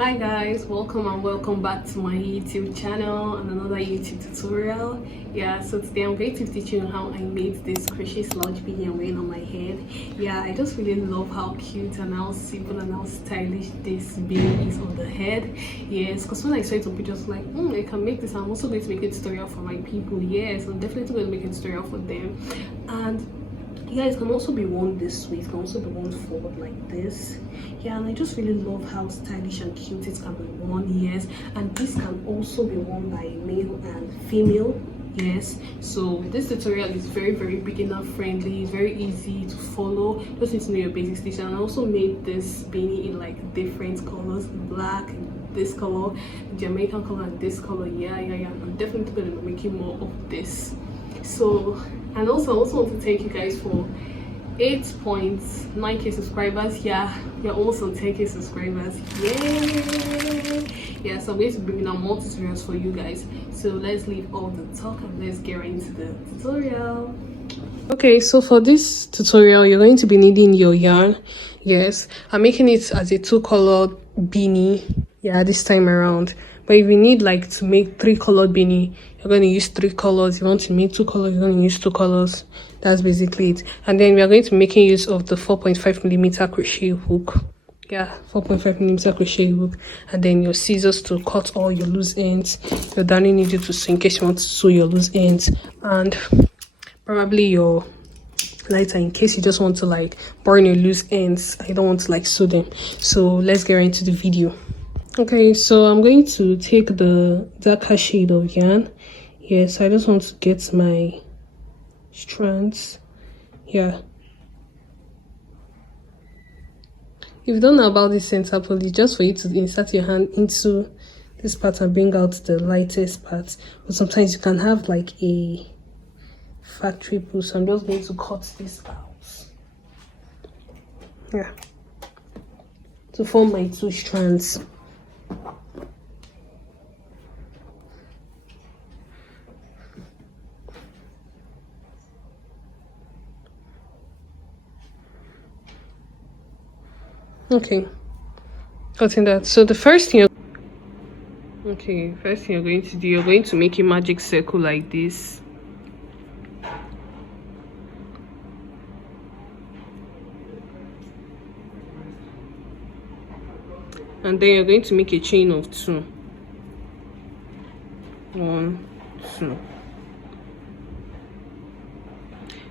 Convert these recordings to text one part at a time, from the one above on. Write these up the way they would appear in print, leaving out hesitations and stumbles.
Hi guys, welcome and welcome back to my YouTube channel and another YouTube tutorial. Yeah, so today I'm going to be teaching you how I made this crochet slouch beanie I'm wearing on my head. Yeah, I just really love how cute and how simple and how stylish this beanie is on the head. Yes, because when I saw it on pictures, like I can make this. I'm also going to make a tutorial for my people. Yes, I'm definitely going to make a tutorial for them. And yeah, it can also be worn this way. It can also be worn forward like this. Yeah, and I just really love how stylish and cute it can be worn. Yes, and this can also be worn by male and female. Yes, so this tutorial is very beginner friendly. It's very easy to follow. Just need to know your basic stitch. And I also made this beanie in like different colors: black, this color, Jamaican color, and this color. Yeah. I'm definitely going to be making more of this. So, and also I also want to thank you guys for 8.9k subscribers. Yeah, you're almost on 10k subscribers. Yay! Yeah, so I'm going to bring out more tutorials for you guys. So let's leave all the talk and let's get right into the tutorial. Okay, so for this tutorial you're going to be needing your yarn. Yes, I'm making it as a 2-colored beanie. Yeah, this time around. But if you need like to make 3-colored beanie, you're going to use 3 colors. If you want to make 2 colors, you're going to use 2 colors. That's basically it. And then we are going to be making use of the 4.5mm crochet hook. Yeah, 4.5mm crochet hook. And then your scissors to cut all your loose ends. Your darning needle to sew in case you want to sew your loose ends. And probably your lighter in case you just want to like burn your loose ends. I don't want to like sew them. So let's get right into the video. Okay, so I'm going to take the darker shade of yarn. Yes, I just want to get my strands. Yeah, if you don't know about this center pull, it's just for you to insert your hand into this part and bring out the lightest part. But sometimes you can have like a factory pull, so I'm just going to cut this out. Yeah, to form my 2 strands. Okay, cutting that. So the first thing you're going to do, you're going to make a magic circle like this. And then you're going to make a chain of 2. 1, 2.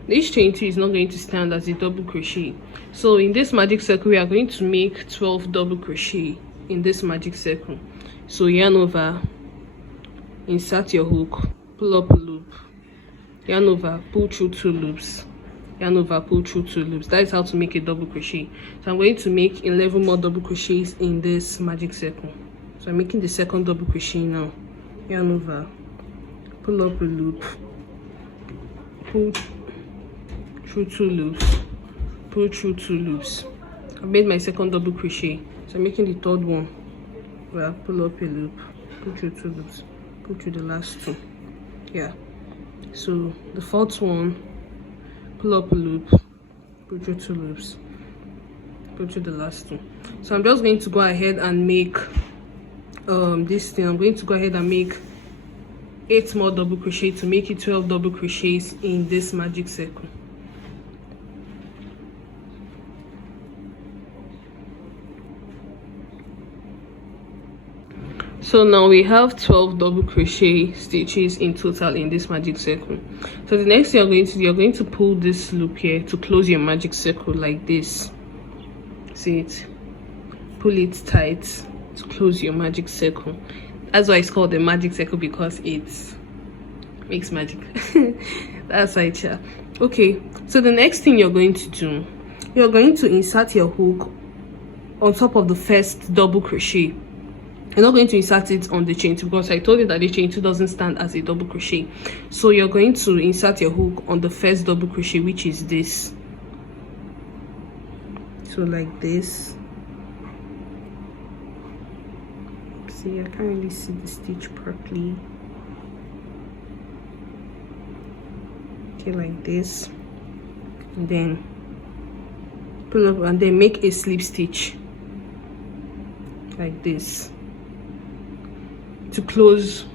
This chain 2 is not going to stand as a double crochet. So in this magic circle we are going to make 12 double crochet in this magic circle. So yarn over, insert your hook, pull up a loop, yarn over, pull through 2 loops, yarn over, pull through 2 loops. That is how to make a double crochet. So I'm going to make 11 more double crochets in this magic circle. So I'm making the second double crochet now. Yarn over, pull up a loop, pull through 2 loops, pull through 2 loops. I made my second double crochet, so I'm making the third one. Well, pull up a loop, pull through 2 loops, pull through the last 2. Yeah, so the fourth one, pull up a loop, pull through 2 loops, pull through the last 2. So I'm just going to go ahead and make this thing. I'm going to go ahead and make 8 more double crochet to make it 12 double crochets in this magic circle. So now we have 12 double crochet stitches in total in this magic circle. So the next thing you're going to do, you're going to pull this loop here to close your magic circle like this. See it? Pull it tight to close your magic circle. That's why it's called the magic circle, because it makes magic. That's right, yeah. Okay, so the next thing you're going to do, you're going to insert your hook on top of the first double crochet. You're not going to insert it on the chain 2 because I told you that the chain 2 doesn't stand as a double crochet. So you're going to insert your hook on the first double crochet, which is this. So like this. See, I can't really see the stitch properly. Okay, like this. And then pull up and then make a slip stitch like this to close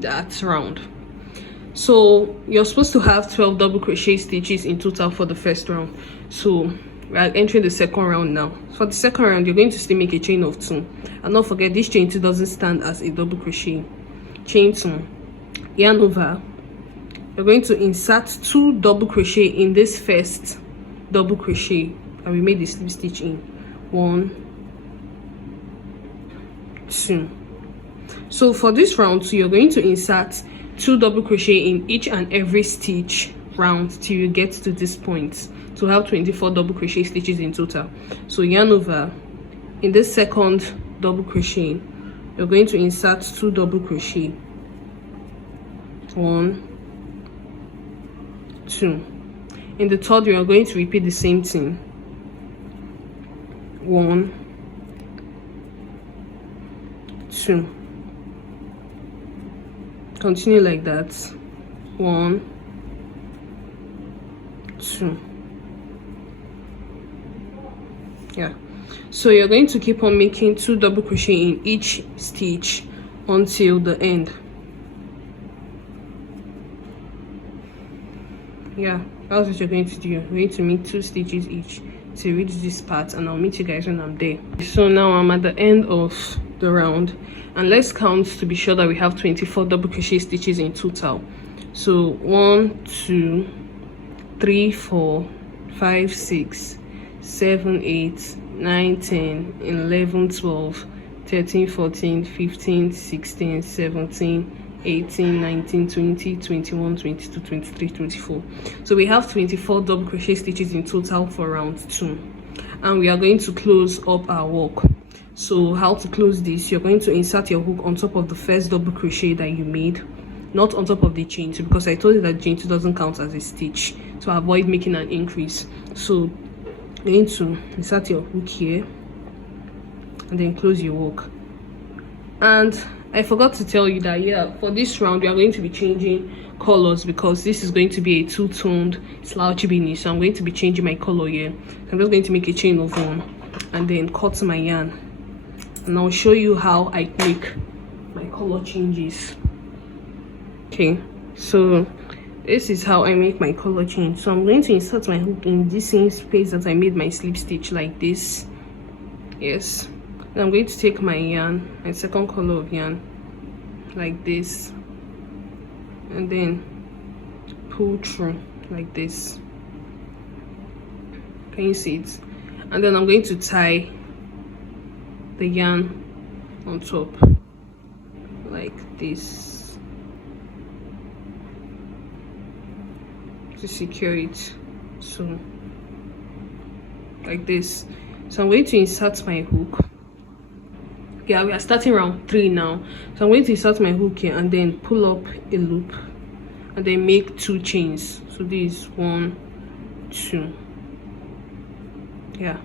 that round. So you're supposed to have 12 double crochet stitches in total for the first round. So we are entering the second round now. For the second round, you're going to still make a chain of 2, and don't forget this chain 2 doesn't stand as a double crochet. Chain 2, yarn over. You're going to insert 2 double crochet in this first double crochet, and we made the slip stitch in 1, 2. So for this round 2, you're going to insert 2 double crochet in each and every stitch round till you get to this point to have 24 double crochet stitches in total. So yarn over. In this second double crochet, you're going to insert 2 double crochet, 1, 2. In the third, you are going to repeat the same thing, 1, 2. Continue like that, 1, 2. Yeah, so you're going to keep on making 2 double crochet in each stitch until the end. Yeah, that's what you're going to do. You're going to make 2 stitches each to reach this part, and I'll meet you guys when I'm there. So now I'm at the end of the round, and let's count to be sure that we have 24 double crochet stitches in total. So 1, 2, 3, 4, 5, 6, 7, 8, 9, 10, 11, 12, 13, 14, 15, 16, 17, 18, 19, 20, 21, 22, 23, 24. So we have 24 double crochet stitches in total for round 2, and we are going to close up our work. So how to close this? You're going to insert your hook on top of the first double crochet that you made, not on top of the chain 2, because I told you that chain 2 doesn't count as a stitch, to avoid making an increase. So you're going to insert your hook here and then close your work. And I forgot to tell you that, yeah, for this round we are going to be changing colors, because this is going to be a 2-toned slouchy beanie. So I'm going to be changing my color here. I'm just going to make a chain of 1 and then cut my yarn, and I'll show you how I make my color changes. Okay, so this is how I make my color change. So I'm going to insert my hook in this same space that I made my slip stitch, like this. Yes, then I'm going to take my yarn, my second color of yarn, like this, and then pull through like this. Can you see it? And then I'm going to tie the yarn on top like this to secure it, so like this. So I'm going to insert my hook. Yeah, we are starting round 3 now, so I'm going to insert my hook here and then pull up a loop and then make 2 chains. So this 1, 2. Yeah,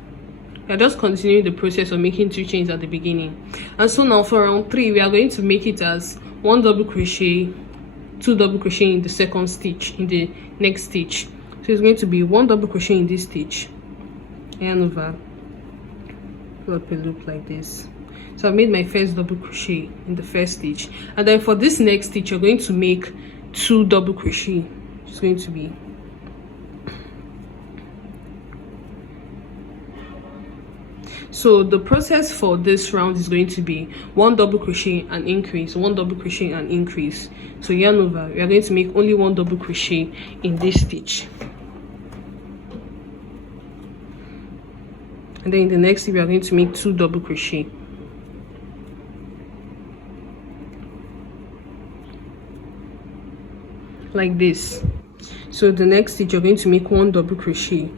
we are just continuing the process of making 2 chains at the beginning. And so now for round 3 we are going to make it as 1 double crochet, 2 double crochet in the second stitch, in the next stitch. So it's going to be 1 double crochet in this stitch, yarn over, pull up a loop like this. So I made my first double crochet in the first stitch, and then for this next stitch you're going to make 2 double crochet. It's going to be so the process for this round is going to be 1 double crochet and increase, 1 double crochet and increase. So yarn over, we are going to make only 1 double crochet in this stitch, and then in the next stitch we are going to make 2 double crochet. Like this. So the next stitch you're going to make 1 double crochet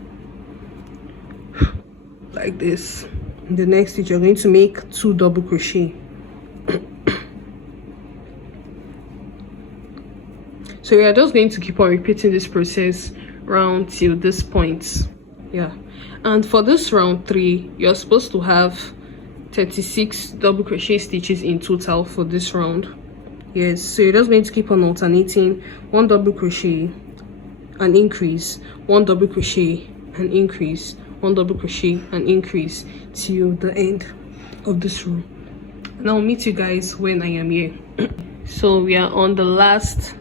like this. In the next stitch you're going to make 2 double crochet. So we are just going to keep on repeating this process round till this point. Yeah, and for this round 3 you're supposed to have 36 double crochet stitches in total for this round. Yes, so you're just going to keep on alternating 1 double crochet and increase, 1 double crochet and increase, 1 double crochet and increase till the end of this row. and I'll meet you guys when I am here. So we are on the last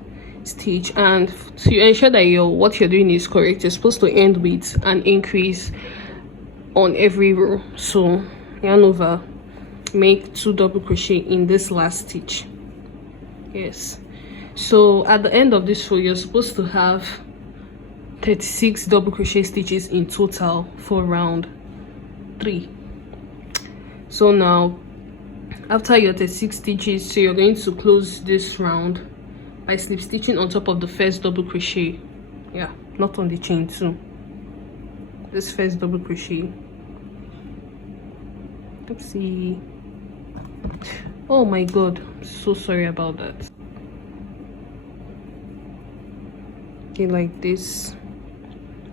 stitch, and to ensure that what you're doing is correct, you're supposed to end with an increase on every row. So yarn over, make 2 double crochet in this last stitch. Yes, so at the end of this row you're supposed to have 36 double crochet stitches in total for round 3. So now after your 36 stitches, so you're going to close this round by slip stitching on top of the first double crochet. Yeah, not on the chain too. This first double crochet. Let's see. Oh my god, so sorry about that. Okay, like this.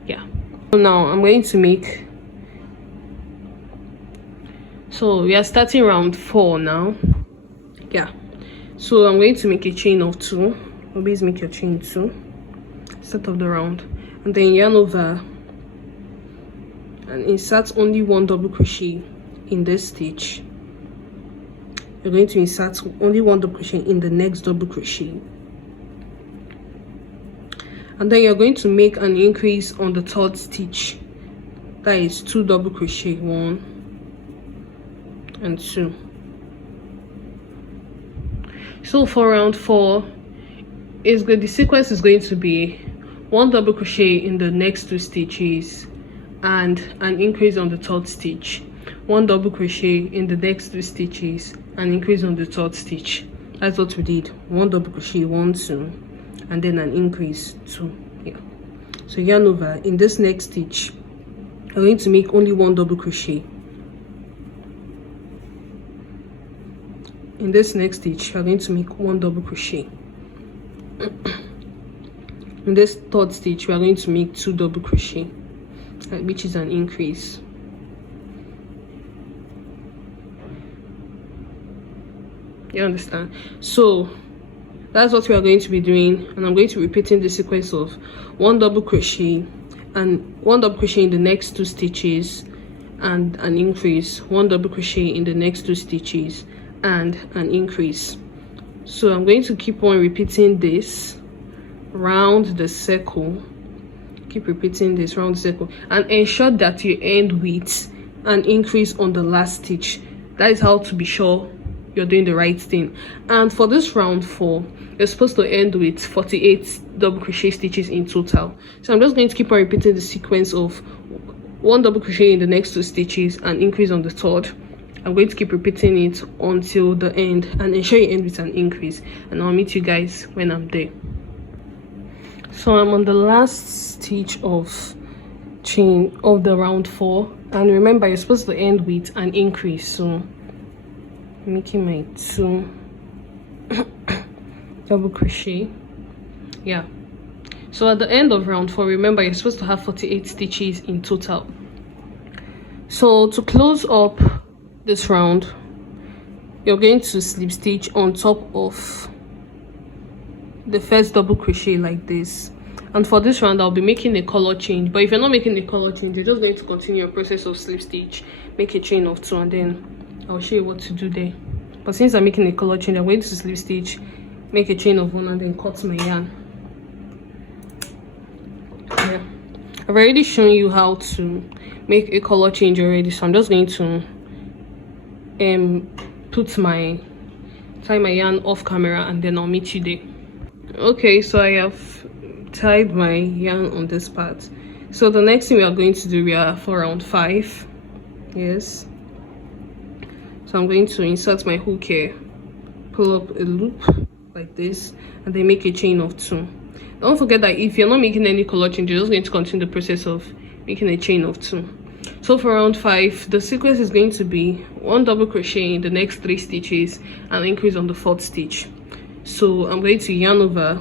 Yeah, so now I'm going to make, so we are starting round 4 now. Yeah, so I'm going to make a chain of 2. Always make your chain 2 start of the round, and then yarn over and insert only 1 double crochet in this stitch. You're going to insert only 1 double crochet in the next double crochet, and then you're going to make an increase on the 3rd stitch. That is 2 double crochet, 1 and 2. So for round 4 is good. The sequence is going to be 1 double crochet in the next 2 stitches and an increase on the 3rd stitch, 1 double crochet in the next 2 stitches and increase on the 3rd stitch. That's what we did. 1 double crochet, 1, 2, and then an increase 2. Yeah, so yarn over. In this next stitch I'm going to make only 1 double crochet. In this next stitch you're going to make 1 double crochet. In this 3rd stitch we are going to make 2 double crochet, which is an increase. You understand? So that's what we are going to be doing, and I'm going to be repeating the sequence of 1 double crochet and 1 double crochet in the next 2 stitches and an increase, 1 double crochet in the next 2 stitches and an increase. So I'm going to keep on repeating this round the circle. Keep repeating this round the circle and ensure that you end with an increase on the last stitch. That is how to be sure you're doing the right thing. And for this round 4 you're supposed to end with 48 double crochet stitches in total. So I'm just going to keep on repeating the sequence of 1 double crochet in the next 2 stitches and increase on the 3rd. I'm going to keep repeating it until the end and ensure you end with an increase, and I'll meet you guys when I'm there. So I'm on the last stitch of chain of the round 4, and remember you're supposed to end with an increase. So I'm making my 2 double crochet. Yeah, so at the end of round 4, remember you're supposed to have 48 stitches in total. So to close up this round, you're going to slip stitch on top of the first double crochet like this. And for this round I'll be making a color change, but if you're not making a color change, you're just going to continue your process of slip stitch, make a chain of 2, and then I'll show you what to do there. But since I'm making a color change, I'm going to slip stitch, make a chain of 1, and then cut my yarn. Yeah, I've already shown you how to make a color change already, so I'm just going to tie my yarn off camera, and then I'll meet you there. Okay, so I have tied my yarn on this part. So the next thing we are going to do, we are for round 5. Yes, so I'm going to insert my hook here, pull up a loop like this, and then make a chain of 2. Don't forget that if you're not making any color change, you're just going to continue the process of making a chain of 2. So for round 5, the sequence is going to be 1 double crochet in the next 3 stitches and increase on the 4th stitch. So I'm going to yarn over,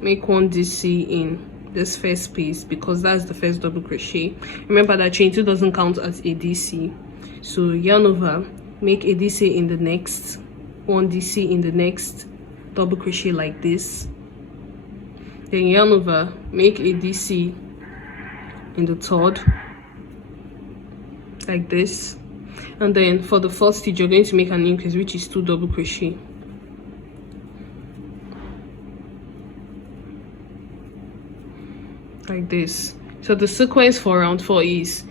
make 1 DC in this first piece because that's the first double crochet. Remember that chain 2 doesn't count as a DC. So yarn over, make a DC in the next, 1 DC in the next double crochet like this. Then yarn over, make a DC in the 3rd like this, And then for the fourth stitch you're going to make an increase, which is 2 double crochet. Like this. So the sequence for round 4 is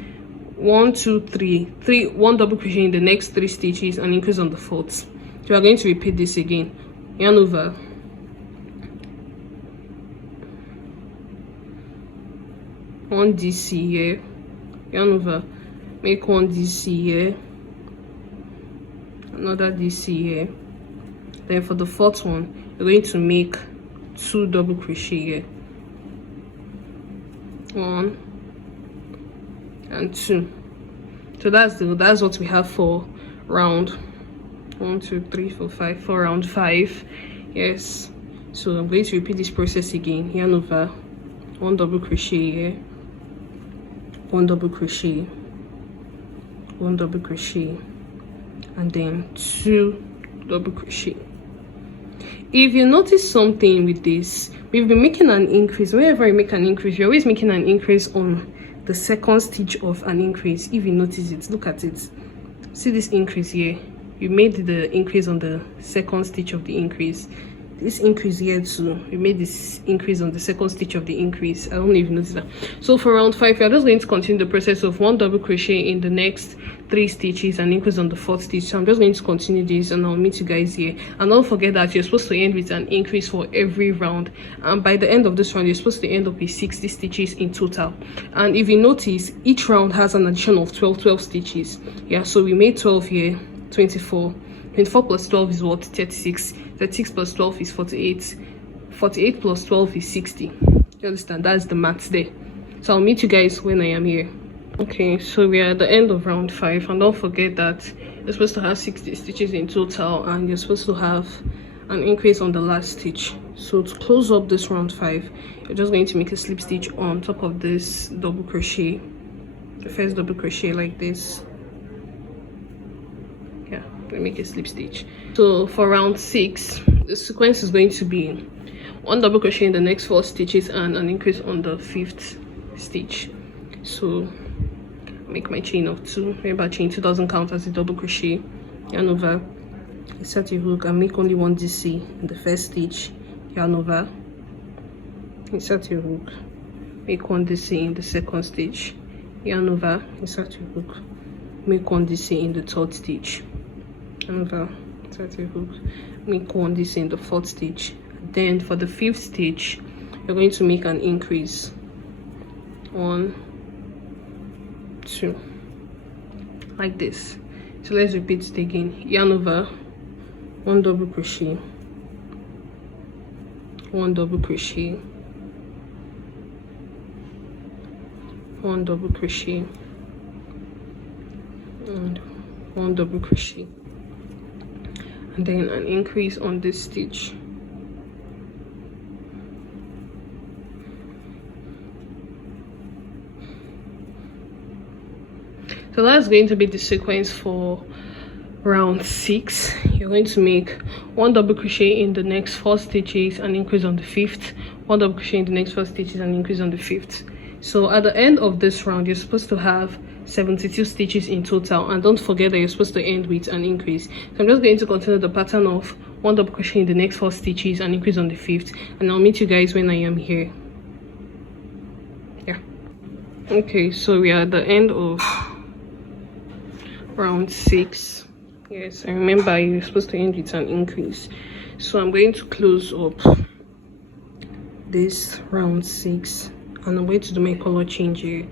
1 2 3 1 double crochet in the next 3 stitches and increase on the fourth. So we are going to repeat this again. Yarn over, 1 DC here, yarn over, make 1 DC here, another DC here. Then for the fourth one you're going to make 2 double crochet here, 1 and 2. So that's what we have for round 1 2 3 4 5 for round 5. Yes, so I'm going to repeat this process again. Yarn over, 1 double crochet here, 1 double crochet, 1 double crochet, and then 2 double crochet. If you notice something with this, we've been making an increase. Whenever you make an increase, you're always making an increase on the second stitch of an increase. If you notice it, look at it, see this increase here, you made the increase on the second stitch of the increase. This increase here too, we made this increase on the second stitch of the increase. I don't know if you noticed that. So for round 5 we are just going to continue the process of 1 double crochet in the next 3 stitches and increase on the fourth stitch. So I'm just going to continue this and I'll meet you guys here. And don't forget that you're supposed to end with an increase for every round, and by the end of this round you're supposed to end up with 60 stitches in total. And if you notice, each round has an addition of 12 stitches. Yeah, so we made 12 here, 24 plus 12 is what? 36. 36 plus 12 is 48. 48 plus 12 is 60. You understand? That's the maths there. So I'll meet you guys when I am here. Okay, so we are at the end of round 5, and don't forget that you're supposed to have 60 stitches in total, and you're supposed to have an increase on the last stitch. So to close up this round 5, you're just going to make a slip stitch on top of this double crochet, the first double crochet like this. Yeah, make a slip stitch. So for round 6, the sequence is going to be 1 double crochet in the next 4 stitches and an increase on the 5th stitch. So make my chain of 2. Remember, chain 2 doesn't count as a double crochet. Yarn over, insert your hook and make only 1 DC in the first stitch. Yarn over, insert your hook, make 1 DC in the second stitch. Yarn over, insert your hook, make 1 DC in the third stitch. Yarn over, insert your hook, make 1 DC in the fourth stitch. Then for the 5th stitch you're going to make an increase, 1 2, like this. So let's repeat it again. Yarn over, 1 double crochet, 1 double crochet, 1 double crochet, and 1 double crochet, and then an increase on this stitch. So that's going to be the sequence for round 6. You're going to make 1 double crochet in the next 4 stitches and increase on the 5th, 1 double crochet in the next 4 stitches and increase on the 5th. So at the end of this round you're supposed to have 72 stitches in total, and don't forget that you're supposed to end with an increase. So I'm just going to continue the pattern of 1 double crochet in the next 4 stitches and increase on the 5th, and I'll meet you guys when I am here. Yeah, okay, so we are at the end of round 6. Yes, I remember you're supposed to end with an increase. So I'm going to close up this round 6 and I'm going to do my color change here.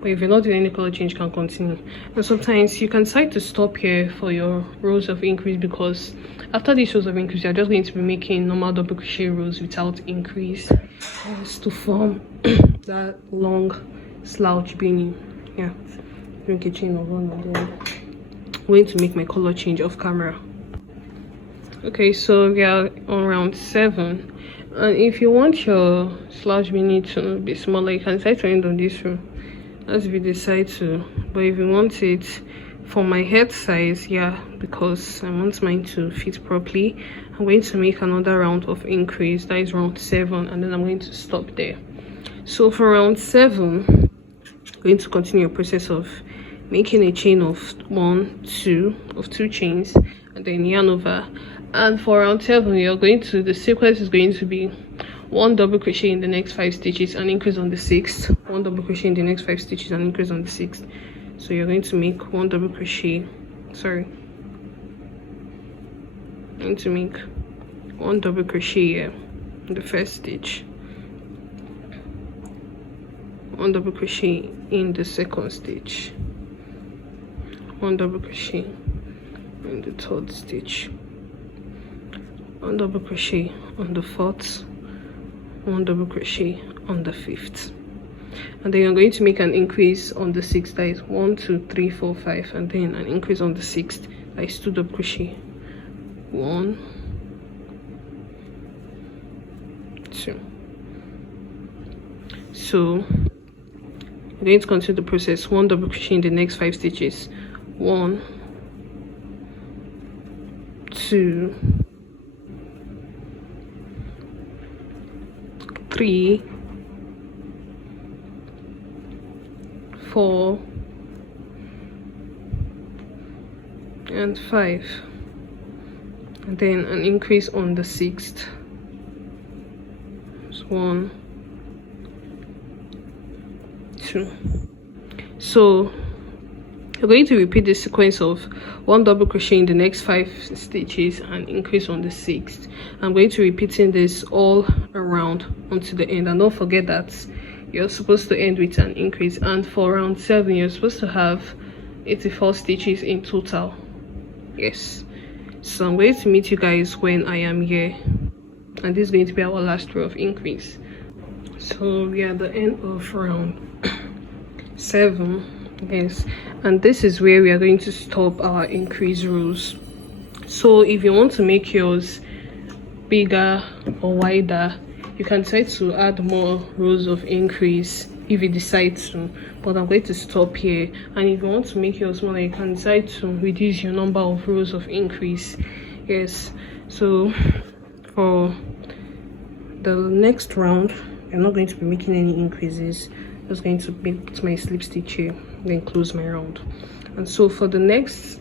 But if you're not doing any color change, you can continue. And sometimes you can decide to stop here for your rows of increase, because after these rows of increase you're just going to be making normal double crochet rows without increase, just to form that long slouch beanie. Yeah, make a chain of 1 and then I'm going to make my color change off camera. Okay, so we are on round 7, and if you want your slouch beanie to be smaller, you can decide to end on this row, as if you decide to. But if you want it for my head size, yeah, because I want mine to fit properly, I'm going to make another round of increase. That is round 7, and then I'm going to stop there. So for round 7, I'm going to continue a process of making a chain of 1 2 of 2 chains, and then yarn over. And for round 7, you're going to, the sequence is going to be 1 double crochet in the next 5 stitches and increase on the 6th, 1 double crochet in the next 5 stitches and increase on the 6th. So you're going to make 1 double crochet, sorry, going to make 1 double crochet here in the first stitch, 1 double crochet in the second stitch, 1 double crochet in the third stitch, 1 double crochet on the 4th, 1 double crochet on the 5th, and then you're going to make an increase on the 6th, that is 1 2 3 4 5, and then an increase on the 6th, that is 2 double crochet, 1 2. So I'm going to continue the process, 1 double crochet in the next 5 stitches, 1 2 3 4 and 5, and then an increase on the 6th. So 1 2. So you're going to repeat the sequence of 1 double crochet in the next 5 stitches and increase on the 6th. I'm going to be repeating this all around until the end, and don't forget that you're supposed to end with an increase. And for round 7, you're supposed to have 84 stitches in total. Yes, so I'm going to meet you guys when I am here, and this is going to be our last row of increase. So we are at the end of round 7. Yes, and this is where we are going to stop our increase rows. So if you want to make yours bigger or wider, you can try to add more rows of increase if you decide to, but I'm going to stop here. And if you want to make yours smaller, you can decide to reduce your number of rows of increase. Yes, so for the next round, I'm not going to be making any increases. I'm just going to make my slip stitch here, then close my round. And so for the next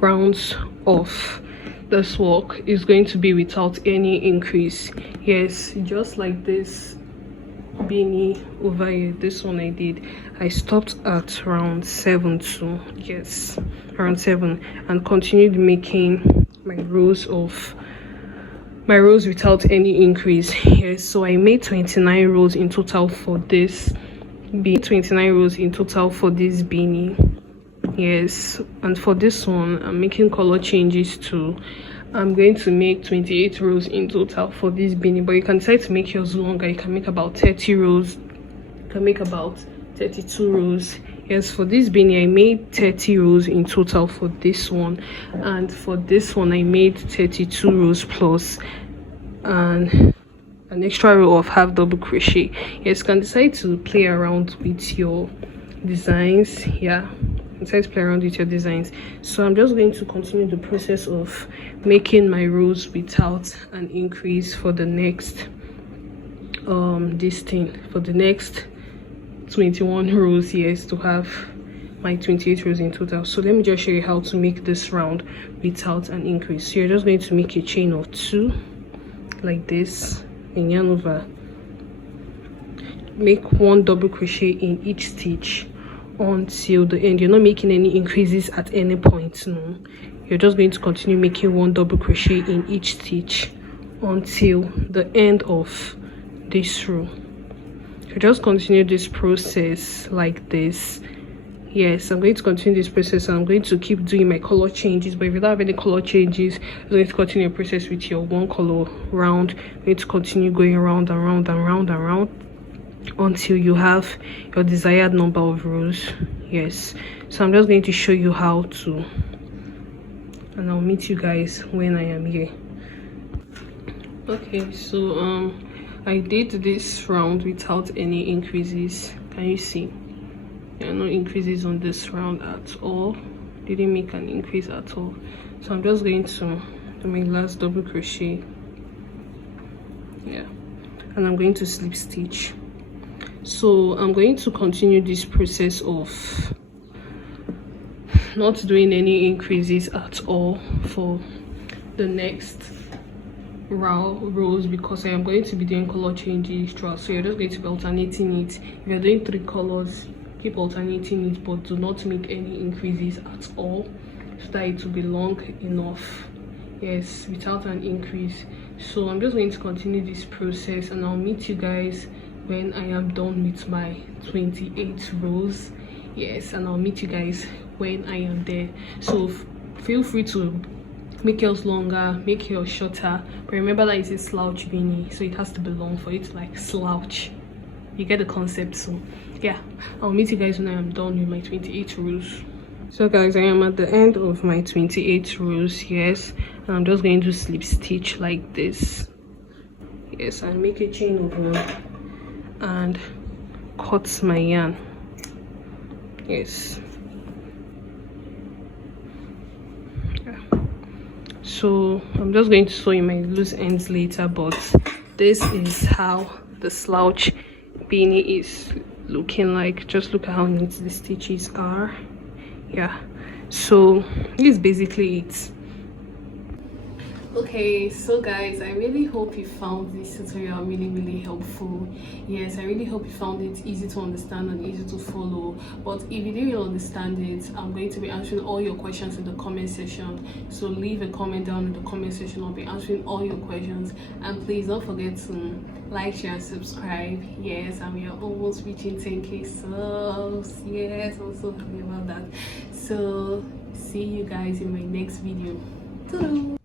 rounds of this work is going to be without any increase. Yes, just like this beanie over here, this one I stopped at round 7 too. Yes, around 7, and continued making my rows without any increase. Yes, so I made 29 rows in total for this beanie, 29 rows in total for this beanie. Yes, and for this one I'm making color changes too. I'm going to make 28 rows in total for this beanie, but you can decide to make yours longer. You can make about 30 rows, you can make about 32 rows. Yes, for this beanie I made 30 rows in total for this one, and for this one I made 32 rows plus and an extra row of half double crochet. Yes, you can decide to play around with your designs. Yeah, decide to play around with your designs. So I'm just going to continue the process of making my rows without an increase for the next for the next 21 rows. Yes, to have my 28 rows in total. So let me just show you how to make this round without an increase. So you're just going to make a chain of 2 like this and yarn over, make 1 double crochet in each stitch until the end. You're not making any increases at any point. No, you're just going to continue making 1 double crochet in each stitch until the end of this row. So just continue this process like this. Yes, I'm going to continue this process. I'm going to keep doing my color changes, but if you don't have any color changes, you're going to continue your process with your 1 color round. You're going to continue going around and round and round and round until you have your desired number of rows. Yes, so I'm just going to show you how to, and I'll meet you guys when I am here. Okay, so I did this round without any increases. Can you see? There are no increases on this round at all. Didn't make an increase at all. So I'm just going to do my last double crochet. Yeah, and I'm going to slip stitch. So I'm going to continue this process of not doing any increases at all for the next rows, because I am going to be doing color changes throughout. So you're just going to be alternating it. If you're doing 3 colors, keep alternating it, but do not make any increases at all, so that it will be long enough, yes, without an increase. So I'm just going to continue this process, and I'll meet you guys when I am done with my 28 rows. Yes, and I'll meet you guys when I am there. So feel free to make yours longer, make yours shorter, but remember that it's a slouch beanie, so it has to be long for it to like slouch. You get the concept. So yeah, I'll meet you guys when I am done with my 28 rows. So guys, I am at the end of my 28 rows. Yes, and I'm just going to slip stitch like this. Yes, and make a chain of 1 and cut my yarn. Yes, yeah. So I'm just going to sew in my loose ends later, but this is how the slouch beanie is looking like. Just look at how neat the stitches are. Yeah, so this is basically it. Okay, so guys, I really hope you found this tutorial really helpful. Yes, I really hope you found it easy to understand and easy to follow. But if you didn't understand it, I'm going to be answering all your questions in the comment section. So leave a comment down in the comment section. I'll be answering all your questions, and please don't forget to like, share, and subscribe. Yes, and we are almost reaching 10k subs. Yes, I'm so happy about that. So see you guys in my next video. Ta-da!